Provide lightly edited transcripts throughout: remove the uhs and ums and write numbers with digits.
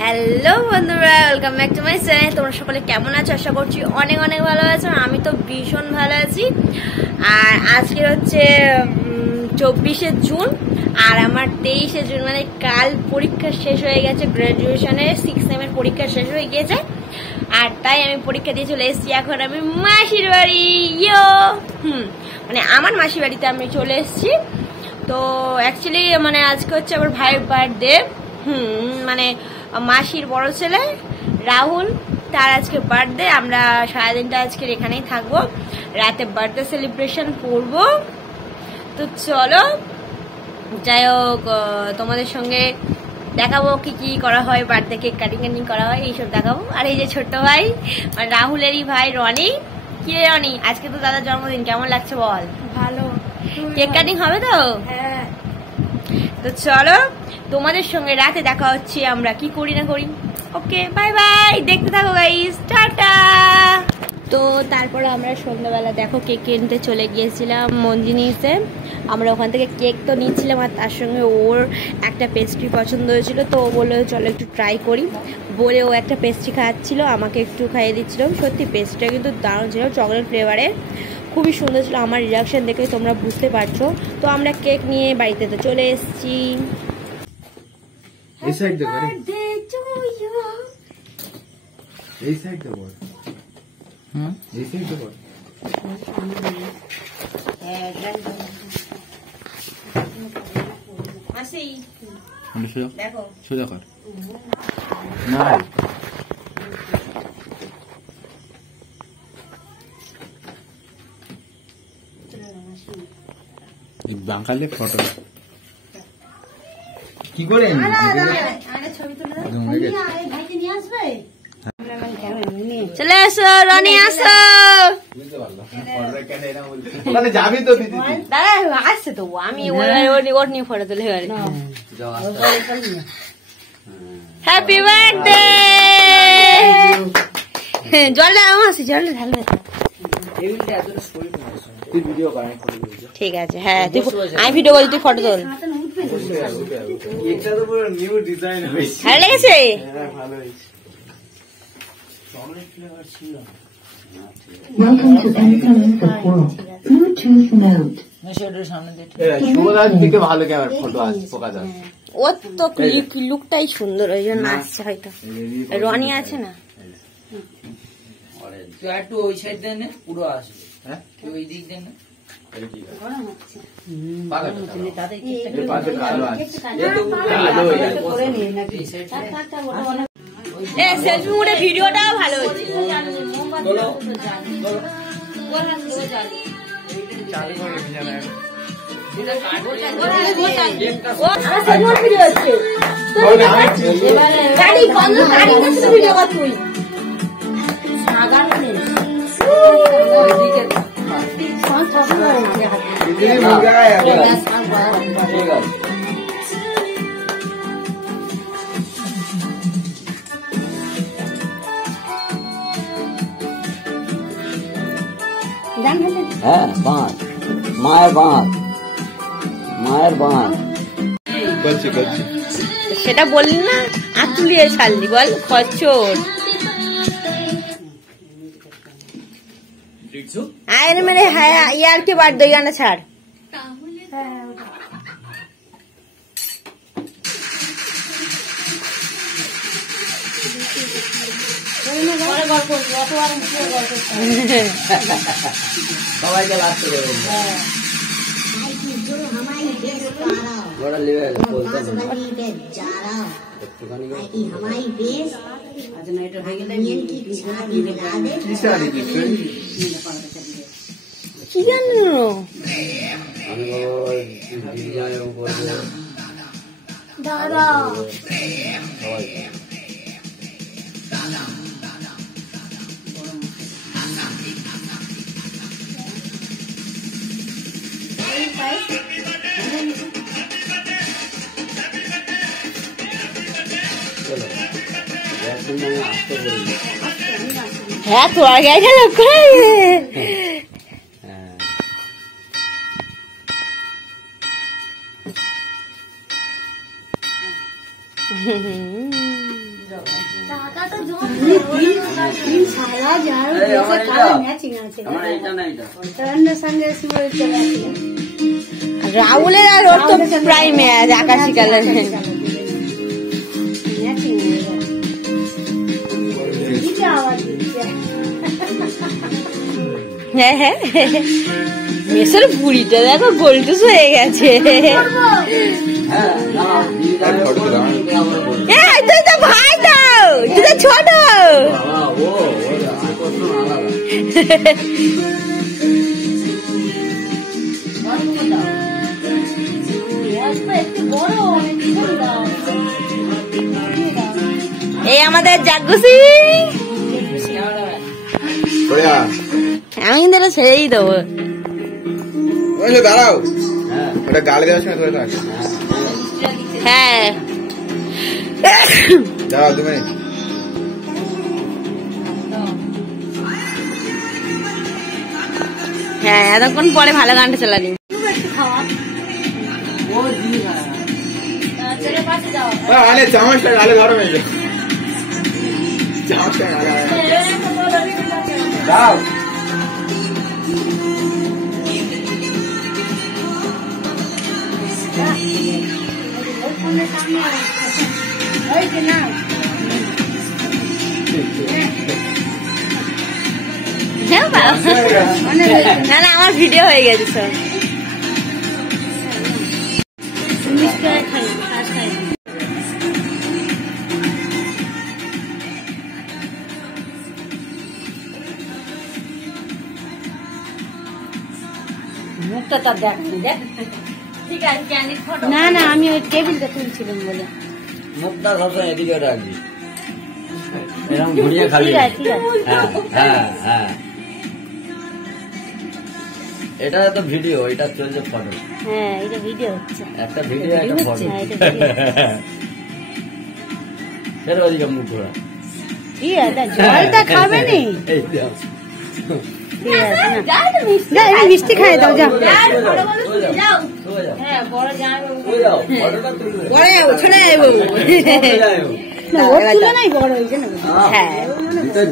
Hello বন্ধুরা, welcome back to my channel. তোমরা সকলে কেমন আছো? আশা করছি অনেক অনেক ভালো আছো। আমি তো ভীষণ ভালো আছি। আর আজকে হচ্ছে 24শে জুন, আর আমার 23শে জুন, মানে কাল পরীক্ষা শেষ হয়ে গেছে। গ্রাজুয়েশনের 6 সেমের পরীক্ষা শেষ হয়ে গিয়েছে, আর তাই আমি পরীক্ষা দিয়ে চলে এসেছি। এখন আমি মাসির বাড়ি, মানে আমার মাসির বাড়িতে আমি চলে এসেছি। তো অ্যাকচুয়ালি মানে আজকে হচ্ছে আমার ভাইয়ের বার্থডে। মানে মাসির বড় ছেলে রাহুল, তার আজকে বার্থডে। আমরা সারাদিনটা আজকের এখানেই থাকবো, রাতে বার্থডে সেলিব্রেশন করবো। তো চলো, যাই হোক, তোমাদের সঙ্গে দেখাবো কি কি করা হয়, বার্থডে কেক কাটিং করা হয়, এইসব দেখাবো। আর এই যে ছোট্ট ভাই, মানে রাহুলেরই ভাই রনি। কি রে রনি, আজকে তো দাদার জন্মদিন, কেমন লাগছে বল? ভালো। কেক কাটিং হবে তো? হ্যাঁ। তো চলো, তোমাদের সঙ্গে রাতে দেখা হচ্ছে, আমরা কি করি না করি। ওকে, বাই বাই, দেখতে থাকো গাইস, টাটা। তো তারপর আমরা সন্ধ্যাবেলা দেখো কেক কিনতে চলে গিয়েছিলাম মঞ্জিনিসে। আমরা ওখান থেকে কেক তো নিচ্ছিলাম, আর তার সঙ্গে ওর একটা পেস্ট্রি পছন্দ হয়েছিল, তো ও বললো চলো একটু ট্রাই করি বলে ও একটা পেস্ট্রি খাওয়াচ্ছিল, আমাকে একটু খাইয়ে দিচ্ছিল। সত্যি পেস্ট্রিটা কিন্তু দারুণ ছিল, চকলেট ফ্লেভারের, খুবই সুন্দর ছিল। আমার রিয়াকশান দেখে তোমরা বুঝতে পারছো। তো আমরা কেক নিয়ে বাড়িতে তো চলে এসেছি। এই সাইড দেখো, এই সাইড দেখো, এই সাইড দেখো। দেখো সোজা কর না, বাঙ্কালে ফটো কি করে চলে আসো রনি, আসো। যাবি তো দাদা আসছে তো, আমি ওর নিয়ে ফটো তুলে হ্যাপি বার্থডে। জল ঢালো মাসি, জল ঢালো। ঠিক আছে, হ্যাঁ আমি ভিডিও করি, তুই ফটো তোল। ভালো লেগেছে? Welcome to Bangalore World. Bluetooth mode. ভালো ক্যামেরা ফটো আসছে, ফোকাস আসছে। ওর তো লুকটাই সুন্দর, ওই জন্য আসছে হয়তো। রনি আছে না, একটু ওই সাইড দেন, পুরো আসবে। হ্যাঁ, ওই দিক দেন। সেলফি মোডে ভিডিওটাও ভালো হচ্ছে। হ্যাঁ, বাঁধ মায়ের বাঁধ, মায়ের বাঁধ বলছি সেটা বললি না, আতুলিয়ে ছাড়লি, বল খচ্চর। আরে মানে হ্যাঁ, ইয়ার কি বার্থডে গানা ছাড়। সবাইকে লাগতে দেবেন। बड़ा लेवल बोलते हैं কি জানো দাদা, হ্যাঁ তো আগে গেল। রাহুলের আর ওর তো প্রায় ম্যাচ আকাশি কালার। হ্যাঁ হ্যাঁ মেসের বুড়িটা দেখো গোলটুস হয়ে গেছে। তুই তো ভাই দাও, তুই তো ছোট। এই আমাদের জাগুসি, আমি কিন্তু ছেড়েই দেবো। দাঁড়াও, ওটা গালে দেওয়ার সময় ধরে থাক। হ্যাঁ দাঁড়াও তুমি। হ্যাঁ এতক্ষণ পরে ভালো গানটা চালানি। চামচটা গালে ধরো মেয়ে, চামচটা গালে দাও। না না আমার ভিডিও হয়ে গেছে সব। মুখটা তার দেখছি দেখ। ঠিক আছে না না আমি ওই টেবিলটা তুলছিলাম বলে। মুখটা সবসময় এদিকে রাখবি, এরকম ঘুরিয়ে খাবি। হ্যাঁ হ্যাঁ এটা তো ভিডিও, এটা চলছে ফটো। হ্যাঁ এটা ভিডিও হচ্ছে, একটা ভিডিও একটা ফটো। ফের ওদিকে মুখ ঘোরা। কি এটা জলটা খাবে নি? এই দাও। মিষ্টি খাই দাও যাও।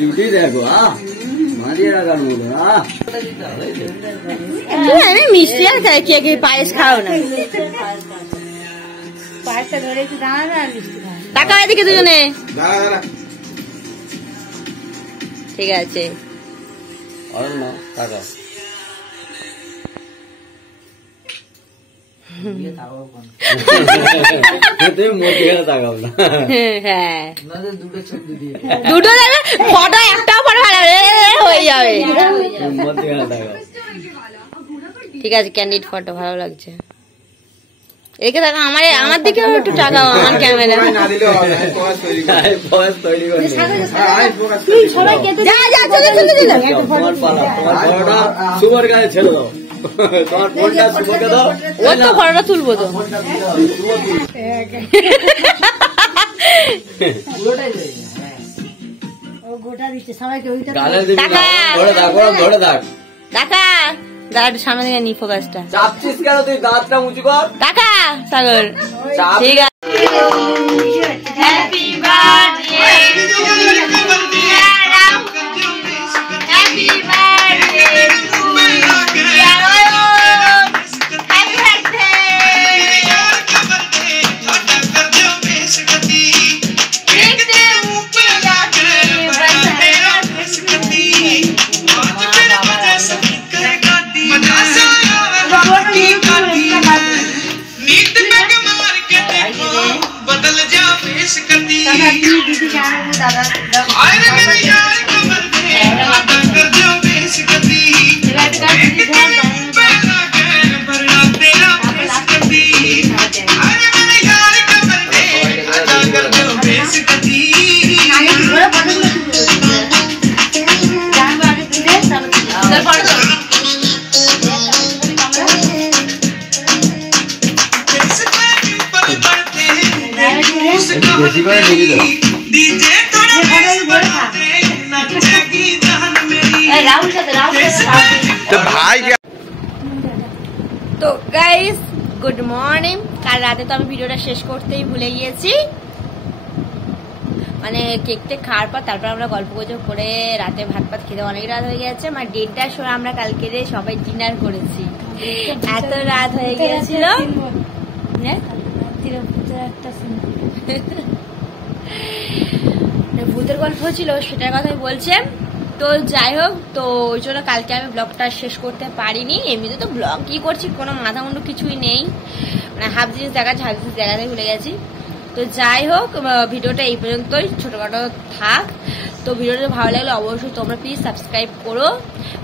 জুটি দেখো মিষ্টি আর কে কে পায়েস খাও না? পায়েসটা ধরে একটু দাঁড়াবে আর মিষ্টি খাও। টাকা এদিকে দুজনে। ঠিক আছে টাকা তুমি মোটে তাকাও না। হ্যাঁ দুটো দেবে ফটো একটাও পরে ভালো হয়ে যাবে। ঠিক আছে ক্যান্ডিড ফটো ভালো লাগছে। একে দেখো আমার দিকে একটু টাকাও আমার ক্যামেরা। সুপার গায়ে ছেড়ে দাও, তোমার ফোনটা সুপারকে দাও। ও তো ফটোটা তুলবো তো। টাকা দাঁড়া সামনে দিকে নি ফোকাসটা। চাপছিস কেন তুই? দাঁতটা উঁচু কর। টাকা সাগর ঠিক আছে। হ্যাপি বার্থডে তো গাইস গুড মর্নিং। কাল রাতে তো আমি ভিডিওটা শেষ করতেই ভুলে গিয়েছি। মানে কেকটা খাওয়ার পর তারপর আমরা গল্প গুজব করে রাতে ভাত খেতে অনেক রাত হয়ে গেছে। মানে 1:30টার সময় আমরা কালকে সবাই ডিনার করেছি, এত রাত হয়ে গিয়েছিল। ভূতের গল্প ছিল সেটার কথাই বলছে। তো যাই হোক, তো ওই জন্য কালকে আমি ব্লগটা শেষ করতে পারিনি। এমনিতে তো ব্লগ কি করছি কোনো মাথা মুন্ডু কিছুই নেই, মানে হাফ জিনিস দেখাচ্ছি, হাফ জিনিস দেখাতে ভুলে গেছি। তো যাই হোক, ভিডিওটা এই পর্যন্তই, ছোটখাটো থাক। তো ভিডিওটা ভালো লাগলে অবশ্যই তোমরা প্লিজ সাবস্ক্রাইব করো,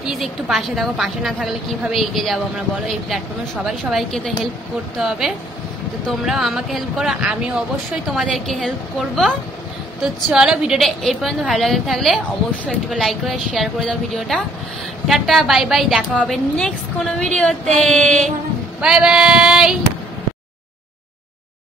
প্লিজ একটু পাশে থাকো। পাশে না থাকলে কিভাবে এগিয়ে যাবো আমরা বলো? এই প্ল্যাটফর্মে সবাইকে তো হেল্প করতে হবে। তো তোমরাও আমাকে হেল্প করো, আমি অবশ্যই তোমাদেরকে হেল্প করব। তো চলো, ভিডিওটা এই পর্যন্ত ভালো লাগে থাকলে অবশ্যই একটু লাইক করে শেয়ার করে দাও ভিডিওটা। টাটা, বাই বাই, দেখা হবে নেক্সট কোনো ভিডিওতে। Bye bye.